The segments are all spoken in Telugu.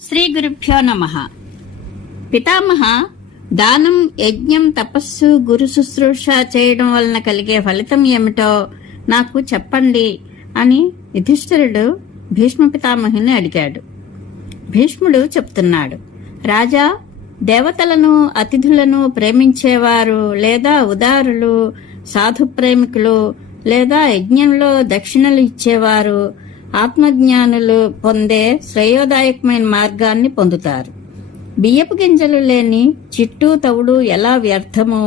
శ్రీ గురుభ్యో నమః. పితామహ దానం, యజ్ఞం, తపస్సు, గురు శుశ్రూష చేయడం వలన కలిగే ఫలితం ఏమిటో నాకు చెప్పండి అని యుధిష్ఠిరుడు భీష్మ పితామహుని అడిగాడు. భీష్ముడు చెప్తున్నాడు, రాజా, దేవతలను, అతిథులను ప్రేమించేవారు లేదా ఉదారులు, సాధు ప్రేమికులు లేదా యజ్ఞంలో దక్షిణలు ఇచ్చేవారు ఆత్మజ్ఞానులు పొందే శ్రేయోదాయకమైన మార్గాన్ని పొందుతారు. బియ్యపు గింజలు లేని చిట్టు తవుడు ఎలా వ్యర్థమో,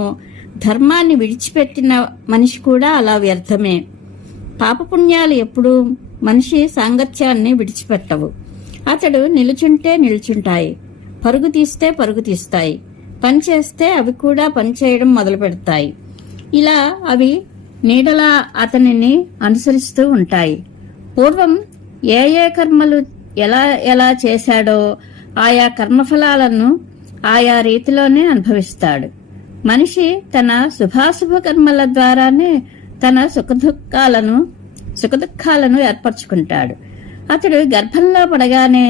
ధర్మాన్ని విడిచిపెట్టిన మనిషి కూడా అలా వ్యర్థమే. పాపపుణ్యాలు ఎప్పుడూ మనిషి సాంగత్యాన్ని విడిచిపెట్టవు. అతడు నిలుచుంటే నిలుచుంటాయి, పరుగు తీస్తే పరుగు తీస్తాయి, పని చేస్తే అవి కూడా పనిచేయడం మొదలు పెడతాయి. ఇలా అవి నీడలా అతనిని అనుసరిస్తూ ఉంటాయి. పూర్వం ఏ ఏ కర్మలు ఎలా ఎలా చేశాడో ఆయా కర్మఫలాలను ఆయా రీతిలోనే అనుభవిస్తాడు. మనిషి తన శుభాశుభ కర్మల ద్వారానే తన సుఖదుఖాలను ఏర్పరచుకుంటాడు. అతడు గర్భంలో పడగానే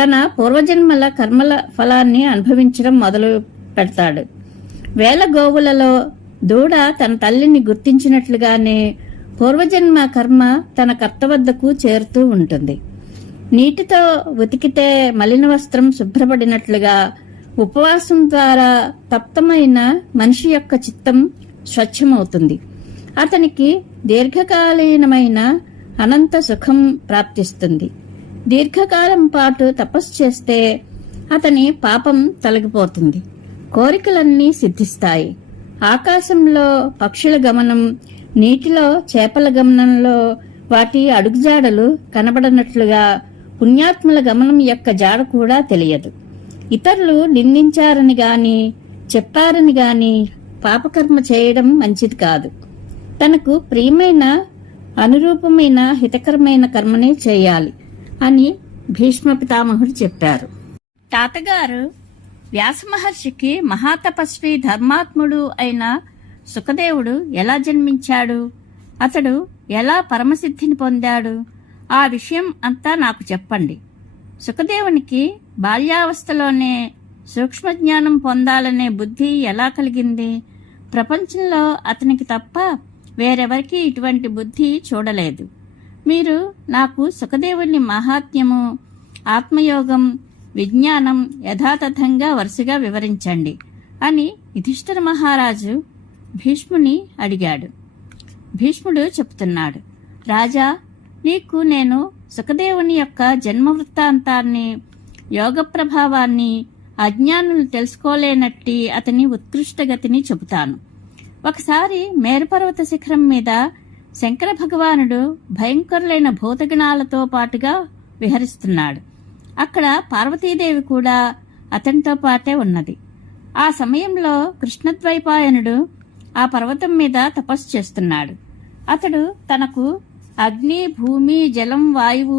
తన పూర్వజన్మల కర్మల ఫలాన్ని అనుభవించడం మొదలు పెడతాడు. వేల గోవులలో దూడ తన తల్లిని గుర్తించినట్లుగానే పూర్వజన్మ కర్మ తన కర్త వద్దకు చేరుతూ ఉంటుంది. నీటితో ఉతికితే మలిన వస్త్రం శుభ్రపడినట్లుగా ఉపవాసం ద్వారా తప్తమైన మనిషి యొక్క చిత్తం స్వచ్ఛమవుతుంది. అతనికి దీర్ఘకాలీనమైన అనంత సుఖం ప్రాప్తిస్తుంది. దీర్ఘకాలం పాటు తపస్సు చేస్తే అతని పాపం తొలగిపోతుంది, కోరికలన్నీ సిద్ధిస్తాయి. ఆకాశంలో పక్షుల గమనం, నీటిలో చేపల గమనంలో వాటి అడుగుజాడలు కనబడనట్లుగా పుణ్యాత్ముల గమనం యొక్క జాడ కూడా తెలియదు. ఇతరులు నిందించారని గాని చెప్పారని గాని పాపకర్మ చేయడం మంచిది కాదు. తనకు ప్రియమైన, అనురూపమైన, హితకరమైన కర్మనే చేయాలి అని భీష్మ పితామహుడు చెప్పారు. తాతగారు వ్యాస మహర్షికి మహాతపస్వి, ధర్మాత్ముడు అయిన సుఖదేవుడు ఎలా జన్మించాడు, అతడు ఎలా పరమసిద్ధిని పొందాడు, ఆ విషయం అంతా నాకు చెప్పండి. సుఖదేవునికి బాల్యావస్థలోనే సూక్ష్మజ్ఞానం పొందాలనే బుద్ధి ఎలా కలిగింది? ప్రపంచంలో అతనికి తప్ప వేరెవరికి ఇటువంటి బుద్ధి చూడలేదు. మీరు నాకు సుఖదేవుని మహాత్మ్యము, ఆత్మయోగం, విజ్ఞానం యథాతథంగా వరుసగా వివరించండి అని యుధిష్ఠిర మహారాజు భీష్ముని అడిగాడు. భీష్ముడు చెప్తున్నాడు, రాజా, నీకు నేను సుఖదేవుని యొక్క జన్మ వృత్తాంతాన్ని, యోగ ప్రభావాన్ని, అజ్ఞానులు తెలుసుకోలేనట్టి అతని ఉత్కృష్ట గతిని చెబుతాను. ఒకసారి మేరుపర్వత శిఖరం మీద శంకర భగవానుడు భయంకరులైన భూతగణాలతో పాటుగా విహరిస్తున్నాడు. అక్కడ పార్వతీదేవి కూడా అతనితో పాటే ఉన్నది. ఆ సమయంలో కృష్ణద్వైపాయనుడు ఆ పర్వతం మీద తపస్సు చేస్తున్నాడు. అతడు తనకు అగ్ని, భూమి, జలం, వాయువు,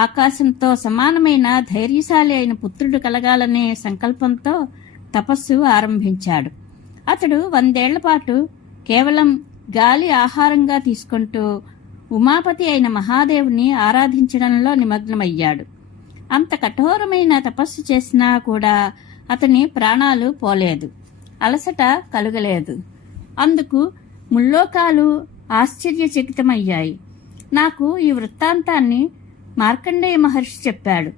ఆకాశంతో సమానమైన ధైర్యశాలి అయిన పుత్రుడు కలగాలనే సంకల్పంతో తపస్సు ఆరంభించాడు. అతడు 100 ఏళ్ల పాటు కేవలం గాలి ఆహారంగా తీసుకుంటూ ఉమాపతి అయిన మహాదేవుని ఆరాధించడంలో నిమగ్నమయ్యాడు. అంత కఠోరమైన తపస్సు చేసినా కూడా అతని ప్రాణాలు పోలేదు, అలసట కలుగలేదు. అందుకు ముల్లోకాలు ఆశ్చర్యచకితమయ్యాయి. నాకు ఈ వృత్తాంతాన్ని మార్కండేయ మహర్షి చెప్పాడు.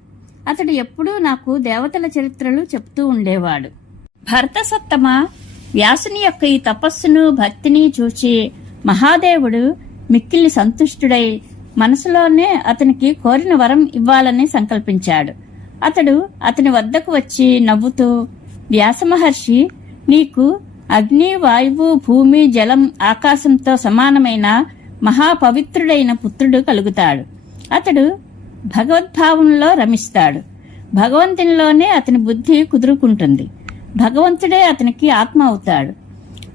అతడు ఎప్పుడూ నాకు దేవతల చరిత్రలు చెప్తూ ఉండేవాడు. భరత సత్తమ వ్యాసుని యొక్క ఈ తపస్సును, భక్తిని చూచి మహాదేవుడు మిక్కిలి సంతుష్టుడై మనసులోనే అతనికి కోరిన వరం ఇవ్వాలని సంకల్పించాడు. అతడు అతని వద్దకు వచ్చి నవ్వుతూ, వ్యాస మహర్షి, నీకు అగ్ని, వాయువు, భూమి, జలం, ఆకాశంతో సమానమైన మహాపవిత్రుడైన పుత్రుడు కలుగుతాడు. అతడు భగవద్భావంలో రమిస్తాడు. భగవంతునిలోనే అతని బుద్ధి కుదురుకుంటుంది. భగవంతుడే అతనికి ఆత్మ అవుతాడు.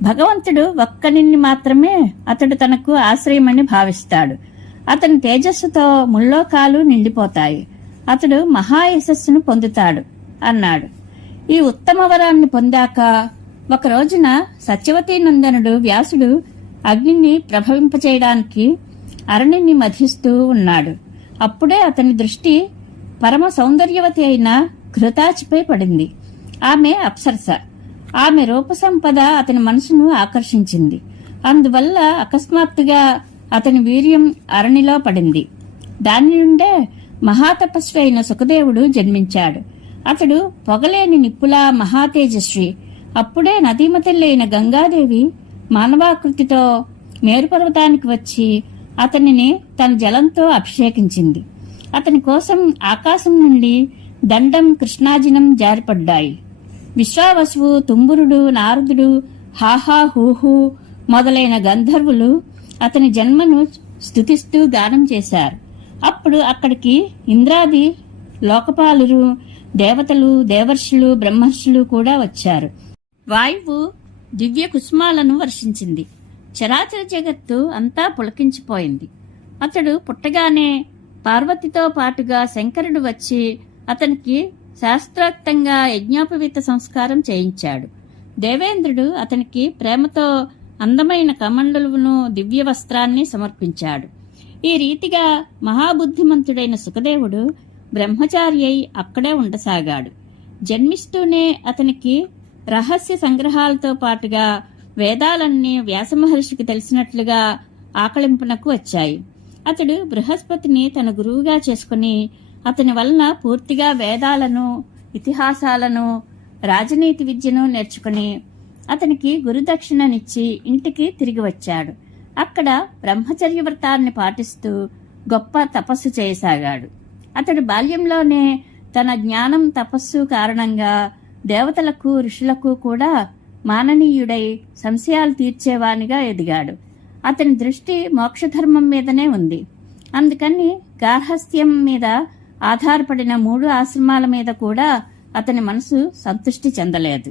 భగవంతుడు ఒక్కనిని మాత్రమే అతడు తనకు ఆశ్రయమని భావిస్తాడు. అతని తేజస్సుతో ముల్లోకాలు నిండిపోతాయి. అతడు మహాయశస్సును పొందుతాడు అన్నాడు. ఈ ఉత్తమ వరాన్ని పొందాక ఒక రోజున సత్యవతీ నందనుడు వ్యాసుడు అగ్నిని ప్రభవింపచేయడానికి అరణిని మధిస్తూ ఉన్నాడు. అప్పుడే అతని దృష్టి పరమ సౌందర్యవతి అయిన ఘృతాచిపై పడింది. ఆమె అప్సరస. ఆమె రూపసంపద అతని మనసును ఆకర్షించింది. అందువల్ల అకస్మాత్తుగా అతని వీర్యం అరణిలో పడింది. దాని నుండే మహాతపస్వి అయిన సుఖదేవుడు జన్మించాడు. అతడు పొగలేని నిప్పులా మహాతేజస్వి. అప్పుడే నదీమతల్లైన గంగాదేవి మానవాకృతితో మేరుపర్వతానికి వచ్చి అతనిని తన జలంతో అభిషేకించింది. అతని కోసం ఆకాశం నుండి దండం కృష్ణాజినం జారిపడ్డాయి. విశ్వావసువు, తుంబురుడు, నారదుడు, హాహా హూహు మొదలైన గంధర్వులు అతని జన్మను స్తుతిస్తూ గానం చేశారు. అప్పుడు అక్కడికి ఇంద్రాది లోకపాలురు, దేవతలు, దేవర్షులు, బ్రహ్మర్షులు కూడా వచ్చారు. వాయువు దివ్య కుసుమాలను వర్షించింది. చరాచర జగత్తు అంతా పులకించిపోయింది. అతడు పుట్టగానే పార్వతితో పాటుగా శంకరుడు వచ్చి అతనికి శాస్త్రోక్తంగా యజ్ఞోపవీత సంస్కారం చేయించాడు. దేవేంద్రుడు అతనికి ప్రేమతో అందమైన కమండలువును దివ్య వస్త్రాన్ని సమర్పించాడు. ఈ రీతిగా మహాబుద్ధిమంతుడైన సుఖదేవుడు బ్రహ్మచారి అయి అక్కడే ఉండసాగాడు. జన్మిస్తూనే అతనికి రహస్య సంగ్రహాలతో పాటుగా వేదాలన్నీ వ్యాసమహర్షికి తెలిసినట్లుగా ఆకళింపునకు వచ్చాయి. అతడు బృహస్పతిని తన గురువుగా చేసుకుని అతని వలన పూర్తిగా వేదాలను, ఇతిహాసాలను, రాజనీతి విద్యను నేర్చుకుని అతనికి గురుదక్షిణనిచ్చి ఇంటికి తిరిగి వచ్చాడు. అక్కడ బ్రహ్మచర్య వ్రతాన్ని పాటిస్తూ గొప్ప తపస్సు చేయసాగాడు. అతడు బాల్యంలోనే తన జ్ఞానం, తపస్సు కారణంగా దేవతలకు, ఋషులకు కూడా మాననీయుడై సంశయాలు తీర్చేవానిగా ఎదిగాడు. అతని దృష్టి మోక్షధర్మం మీదనే ఉంది. అందుకని గార్హస్థ్యం మీద ఆధారపడిన 3 ఆశ్రమాల మీద కూడా అతని మనసు సంతృష్టి చెందలేదు.